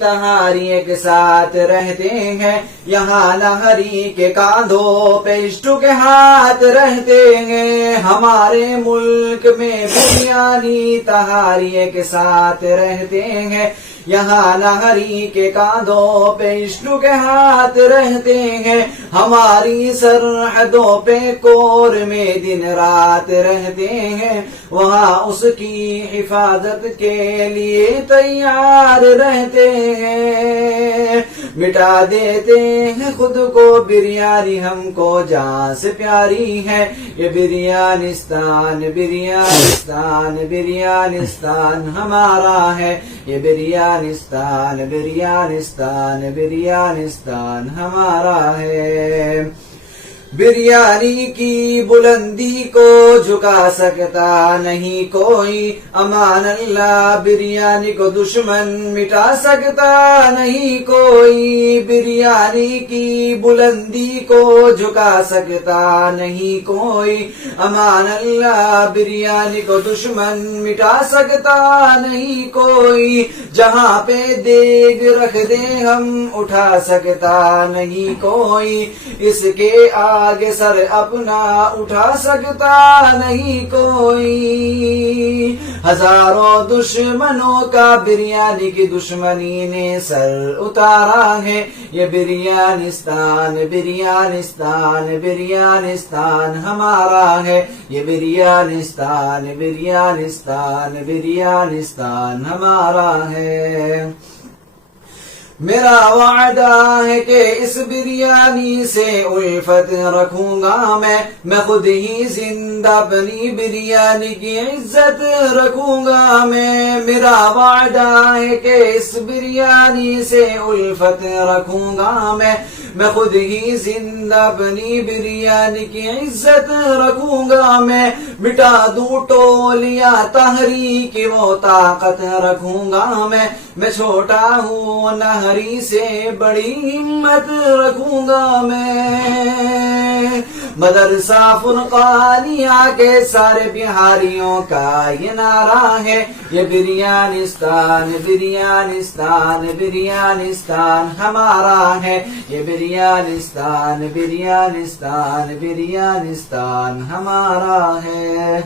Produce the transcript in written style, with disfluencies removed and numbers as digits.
تہاری ایک ساتھ رہتے ہیں، یہاں لہری کے کاندھوں پہ عشق کے ہاتھ رہتے ہیں، ہمارے ملک میں بریانی تہاری ایک ساتھ رہتے ہیں، یہاں لہری کے کاندھوں پہ عشق کے ہاتھ رہتے ہیں، ہماری سرحدوں پہ کور میں دن رات رہتے ہیں، وہاں اس کی حفاظت کے لیے تیار رہتے ہیں، مٹا دیتے ہیں خود کو بریانی ہم کو جان سے پیاری ہے، یہ بریانستان بریانستان بریانستان ہمارا ہے، یہ بریانستان بریانستان بریانستان ہمارا ہے، بریانی کی بلندی کو جھکا سکتا نہیں کوئی، امان اللہ بریانی کو دشمن مٹا سکتا نہیں کوئی، بریانی کی بلندی کو جھکا سکتا نہیں کوئی، امان اللہ بریانی کو دشمن مٹا سکتا نہیں کوئی، جہاں پہ دیگ رکھ دے ہم اٹھا سکتا نہیں کوئی، اس کے آگے سر اپنا اٹھا سکتا نہیں کوئی، ہزاروں دشمنوں کا بریانی کی دشمنی نے سر اتارا ہے، یہ بریانستان بریانستان بریانستان ہمارا ہے، یہ بریانستان بریانستان بریانستان ہمارا ہے، میرا وعدہ ہے کہ اس بریانی سے الفت رکھوں گا میں خود ہی زندہ اپنی بریانی کی عزت رکھوں گا میرا وعدہ ہے کہ اس بریانی سے الفت رکھوں گا میں خود ہی زندہ اپنی بریانی کی عزت رکھوں گا مٹا دوں ٹولیاں تحریک کی وہ طاقت رکھوں گا میں چھوٹا ہوں نہری سے بڑی ہمت رکھوں گا مدرسہ فرقانیہ کے سارے بہاریوں کا یہ نعرہ ہے، یہ بریانستان بریانستان بریانستان ہمارا ہے، یہ بریانستان بریانستان بریانستان ہمارا ہے۔